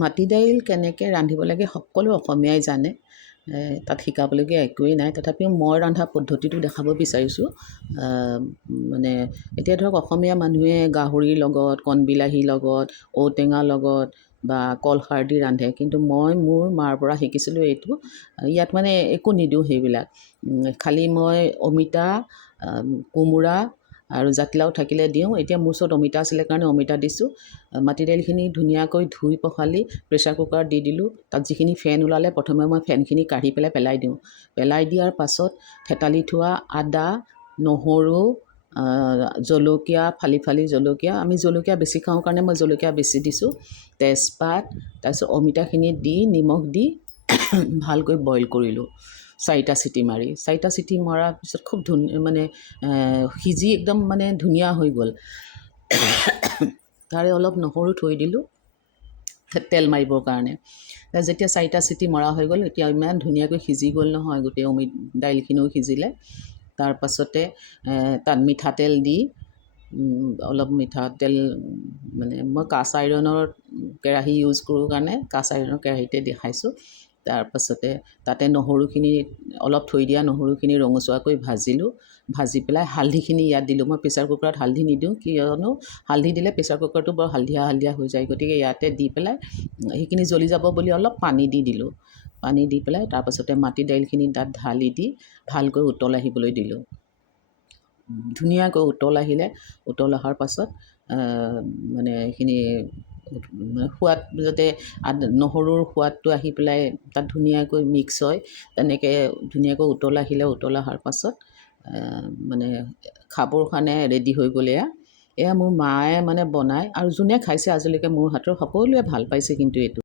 মাটি দাইল কেনেকৈ ৰান্ধিব লাগে সকলো অসমীয়াই জানে, তাত শিকাবলগীয়া একোৱেই নাই। তথাপিও মই ৰন্ধা পদ্ধতিটো দেখাব বিচাৰিছোঁ। মানে এতিয়া ধৰক অসমীয়া মানুহে গাহৰিৰ লগত, কণবিলাহীৰ লগত, ঔটেঙাৰ লগত বা কলখাৰ দি ৰান্ধে, কিন্তু মই মোৰ মাৰ পৰা শিকিছিলোঁ এইটো। ইয়াত মানে একো নিদিওঁ সেইবিলাক, খালি মই অমিতা, কোমোৰা আৰু জাতিলাও থাকিলে দিওঁ। এতিয়া মোৰ ওচৰত অমিতা আছিলে কাৰণে অমিতা দিছোঁ। মাটি দাইলখিনি ধুনীয়াকৈ ধুই পখালি প্ৰেছাৰ কুকাৰত দি দিলোঁ। তাত যিখিনি ফেন ওলালে প্ৰথমে মই ফেনখিনি কাঢ়ি পেলাই দিওঁ। পেলাই দিয়াৰ পাছত থেতালি থোৱা আদা, নহৰু, জলকীয়া, ফালি জলকীয়া, আমি জলকীয়া বেছি খাওঁ কাৰণে মই জলকীয়া বেছি দিছোঁ, তেজপাত, তাৰপিছত অমিতাখিনি দি নিমখ দি ভালকৈ বইল কৰিলোঁ 4টা চিটি মাৰি। 4টা চিটি মৰাৰ পিছত খুব মানে সিজি একদম মানে ধুনীয়া হৈ গ'ল। তাৰে অলপ নহৰু থৈ দিলোঁ তেল মাৰিবৰ কাৰণে। যেতিয়া 4টা চিটি মৰা হৈ গ'ল, এতিয়া ইমান ধুনীয়াকৈ সিজি গ'ল নহয়, গোটেই দাইলখিনিও সিজিলে। তাৰ পাছতে তাত মিঠাতেল দি অলপ মিঠাতেল, মানে মই কাষ্ট আইৰণৰ কেৰাহী ইউজ কৰোঁ কাৰণে কাষ্ট আইৰণৰ কেৰাহীতে দেখাইছোঁ। তাৰপাছতে তাতে নহৰুখিনি অলপ থৈ দিয়া নহৰুখিনি ৰঙচুৱাকৈ ভাজিলোঁ। ভাজি পেলাই হালধিখিনি ইয়াত দিলোঁ। মই প্ৰেছাৰ কুকাৰত হালধি নিদিওঁ, কিয়নো হালধি দিলে প্ৰেছাৰ কুকাৰটো বৰ হালধীয়া হৈ যায়। গতিকে ইয়াতে দি পেলাই সেইখিনি জ্বলি যাব বুলি অলপ পানী দি দিলোঁ। পানী দি পেলাই তাৰপাছতে মাটি দাইলখিনি তাত ঢালি দি ভালকৈ উতল আহিবলৈ দিলোঁ। ধুনীয়াকৈ উতল অহাৰ পাছত মানে এইখিনি সোৱাদ যাতে নহৰুৰ সোৱাদটো আহি পেলাই তাত ধুনীয়াকৈ মিক্স হয়, তেনেকৈ ধুনীয়াকৈ উতল অহাৰ পাছত মানে খাবৰ কাৰণে ৰেডি হৈ গ'ল। এয়া মোৰ মায়ে মানে বনায়, আৰু যোনে খাইছে আজিলৈকে মোৰ হাতৰ সকলোৱে ভাল পাইছে কিন্তু এইটো।